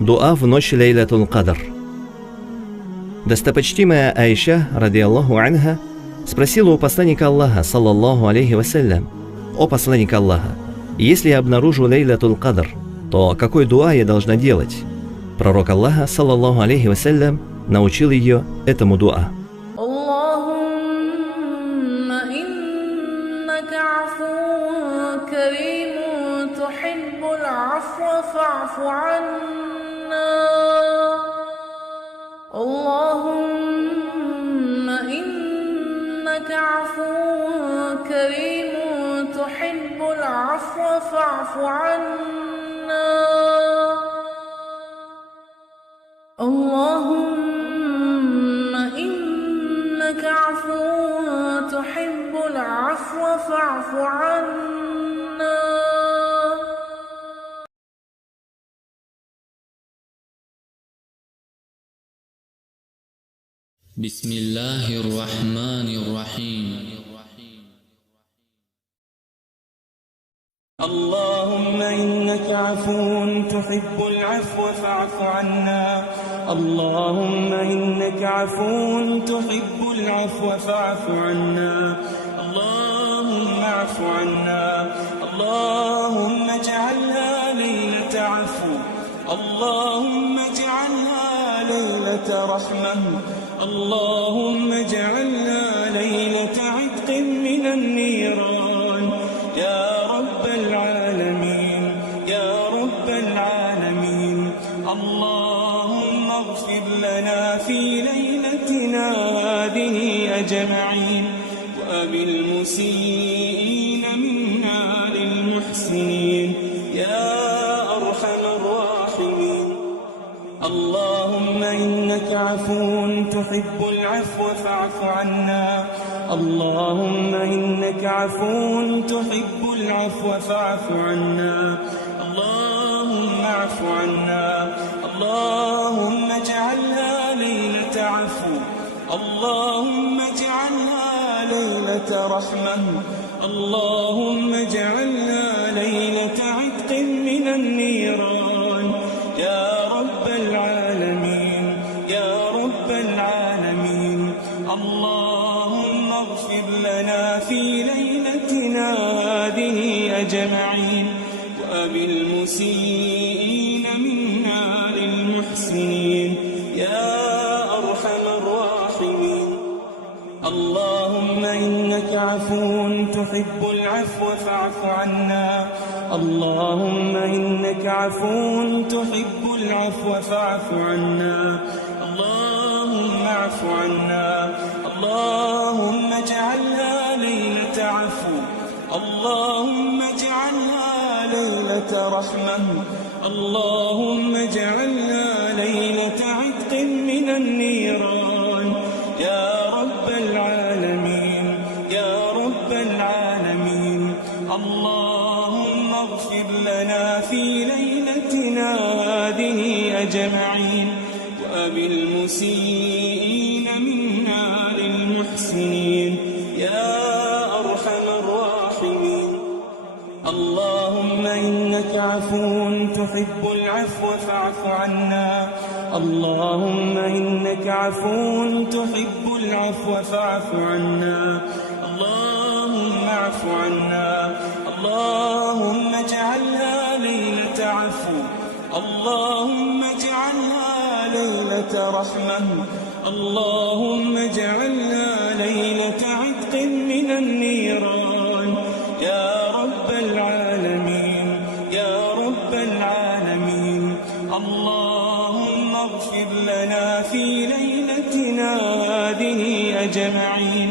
Дуа в ночь Лейлятуль Кадр. Достопочтимая Аиша, радиаллаху анха, спросила у посланника Аллаха, саллаллаху алейхи вассалям: «О посланник Аллаха, если я обнаружу Лейлятуль Кадр, то какой дуа я должна делать?» Пророк Аллаха, саллаллаху алейхи вассалям, научил ее этому дуа. اللهم إنك عفو كريم تحب العفو فاعف عنا. اللهم إنك عفو تحب العفو فاعف عنا. بسم الله الرحمن الرحيم. اللهم إنك عفو تحب العفو فاعف عنا. اللهم إنك عفو تحب العفو فاعف عنا. اللهم اعف عنا. اللهم اجعلها ليلة عفو. اللهم اجعلها ليلة رحمة. اللهم اجعلنا ليلة عتق من النيران يا رب العالمين يا رب العالمين. اللهم اغفر لنا في ليلتنا هذه أجمعين وبالمسيئين منا للمحسنين يا أرحم الراحمين. اللهم إنك عفو تحب العفو فاعف عنا. اللهم إنك عفو تحب العفو فاعف عنا. اللهم اعف عنا. اللهم اجعلها ليلة عفو. اللهم اجعلها ليلة رحمة. اللهم اجعلها ليلة عتق من النيران يا رب العالمين يا رب العالمين. اللهم اغفر لنا في ليلتنا هذه أجمعين وبالمسيئين منا للمحسنين يا أرحم الراحمين. اللهم إنك عفو تحب العفو فاعف عنا. اللهم إنك عفو تحب العفو فاعف عنا. اللهم اعف عنا. اللهم اجعلها ليلة عفو. اللهم اجعلها ليلة رحمة. اللهم اجعلها ليلة عتق من النيران يا رب العالمين يا رب العالمين. اللهم اغفر لنا في ليلتنا هذه أجمعين وبالمسيئين منا للمحسنين يا أرحم الراحمين. اللهم إنك عفو تحب العفو فاعف عنا. اللهم إنك عفو تحب العفو فاعف عنا. اللهم اعف عنا. اللهم اجعلها ليلة عفو. اللهم اجعلها ليلة رحمة. اللهم اجعلها ليلة عتق من النيران يا رب العالمين يا رب العالمين. اللهم اغفر لنا في ليلتنا هذه أجمعين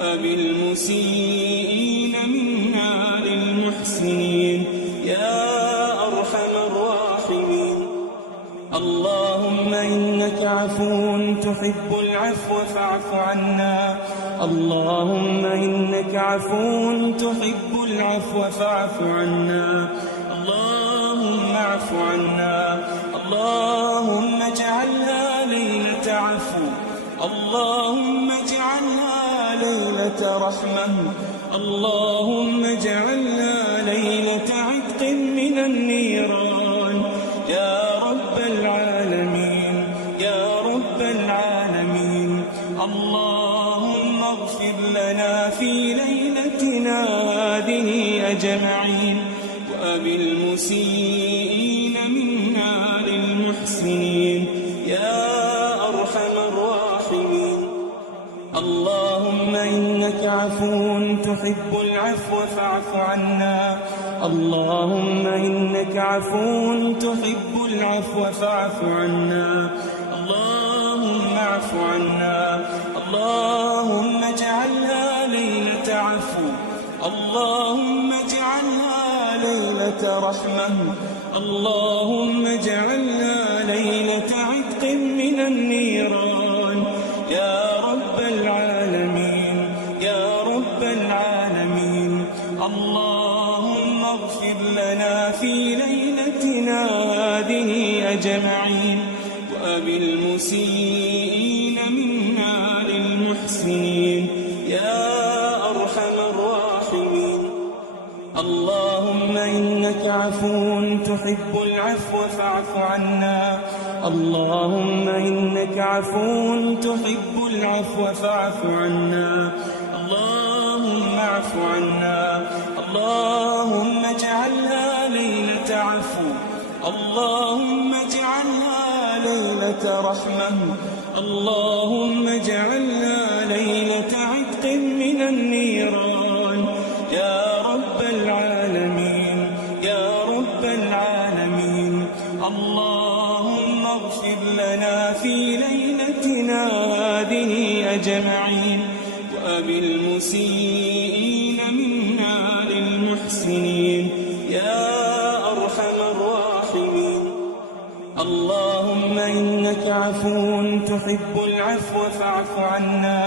وبالمسيئين منا للمحسنين يا أرحم الراحمين. اللهم إنك عفو تحب العفو فاعف عنا. اللهم إنك عفو تحب العفو فاعف عنا. اللهم اعف عنا. اللهم اجعلها ليلة عفو. اللهم اجعلها ليلة رحمة. اللهم اجعلها ليلة عتق من النيران يا رب العالمين في ليلتنا هذه أجمعين وبالمسيئين منا للمحسنين يا أرحم الراحمين. اللهم إنك عفو تحب العفو فاعف عنا. اللهم إنك عفو تحب العفو فاعف عنا. اللهم اعف عنا. اللهم اجعلها ليلة عفو. اللهم اجعلها ليلة رحمة. اللهم اجعلها ليلة عتق من النيران يا رب العالمين يا رب العالمين. اللهم اغفر لنا في ليلتنا هذه أجمعين وبالمسيئين منا للمحسنين يا أرحم الراحمين. اللهم إنك عفو تحب العفو فاعف عنا. اللهم إنك عفو تحب العفو فاعف عنا. اللهم اعف عنا. اللهم اجعلها ليلة عفو. اللهم اجعلها ليلة رحمة. اللهم اجعلها ليلة عتق من النيران يا رب العالمين يا رب العالمين. اللهم اغفر لنا في ليلتنا هذه أجمعين وبالمسيئين منا للمحسنين يا أرحم الراحمين. اللهم إنك عفو تحب العفو فاعف عنا.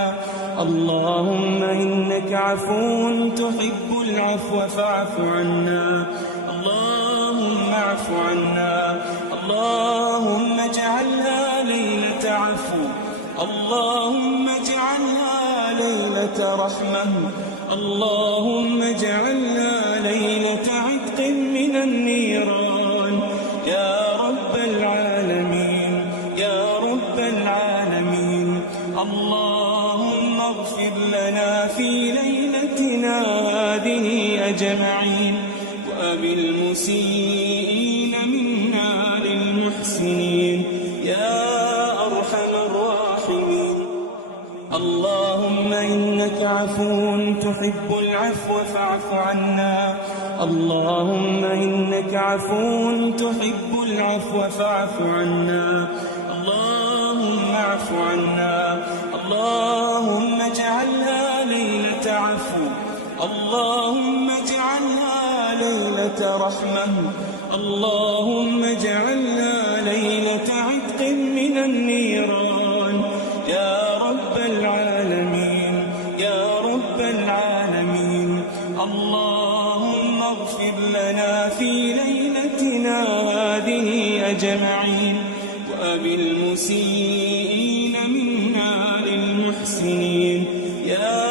اللهم إنك عفو تحب العفو فاعف عنا. اللهم اعف عنا. اللهم اجعلها ليلة عفو. اللهم اجعلها ليلة رحمة. اللهم اجعلها ليلة عتق من النيران يا رب العالمين يا رب العالمين. اللهم اغفر لنا في ليلتنا هذه أجمعين وبالمسيئين منا للمحسنين يا أرحم الراحمين. اللهم إنك عفو تحب العفو فاعف عنا. اللهم إنك عفو تحب العفو فاعف عنا. اللهم اعف عنا. اللهم اجعلها ليلة عفو. اللهم اجعلها ليلة رحمة. اللهم اجعلها ليلة عتق من النيران يا رب العالمين يا رب العالمين. اللهم اغفر لنا في ليلتنا هذه أجمعين وبالمسيئين منا للمحسنين يا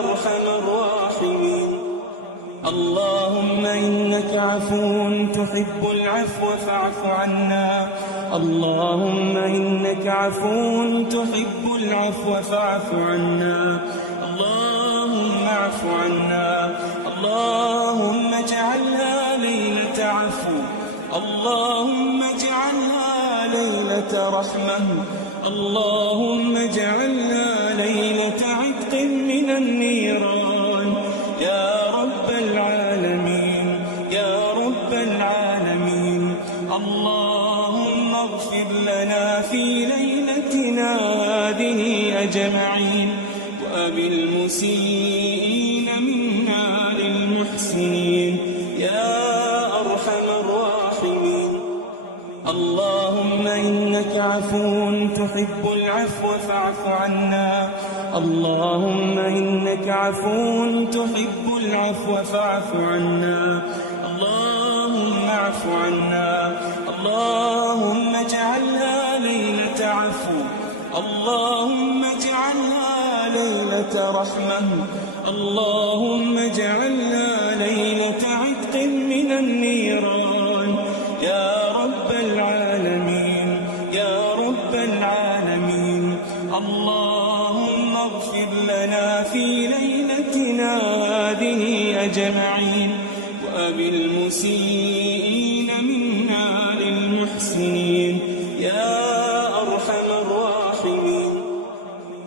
أرحم الراحمين. اللهم إنك عفو تحب العفو فاعف عنا. اللهم إنك عفو تحب العفو فاعف عنا. اللهم اعف عنا. اللهم اجعلها ليلة عفو. اللهم اجعلها ليلة رحمة. اللهم اجعلها ليلة عتق من النيران يا رب العالمين يا رب العالمين. اللهم اغفر لنا في ليلتنا هذه أجمعين وبالمسيئين منا للمحسنين يا أرحم الراحمين. اللهم إنك عفو تحب العفو فاعف عنا. اللهم إنك عفو تحب العفو فاعف عنا. اللهم اعف عنا. اللهم اجعلها ليلة عفو. اللهم اجعلها ليلة رحمة. اللهم اجعلها ليلة عتق من النيران يا رب العالمين يا رب العالمين. اللهم اغفر لنا في ليلتنا المحسنين يا أرحم الراحمين.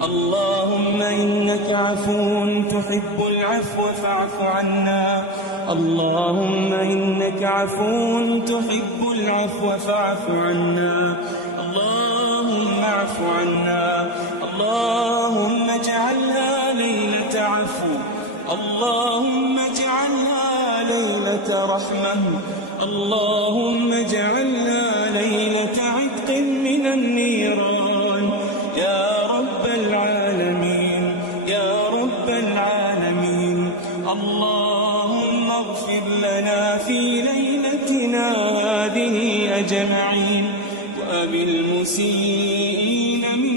اللهم إنك عفو تحب العفو فاعف عنا. اللهم إنك عفو تحب العفو فاعف عنا. اللهم اعف عنا. اللهم اجعلها ليلة عفو. اللهم اجعلها ليلة رحمة. اللهم اجعلها ليلة عتق من النيران يا رب العالمين يا رب العالمين. اللهم اغفر لنا في ليلتنا هذه أجمعين وأبالمسيئين من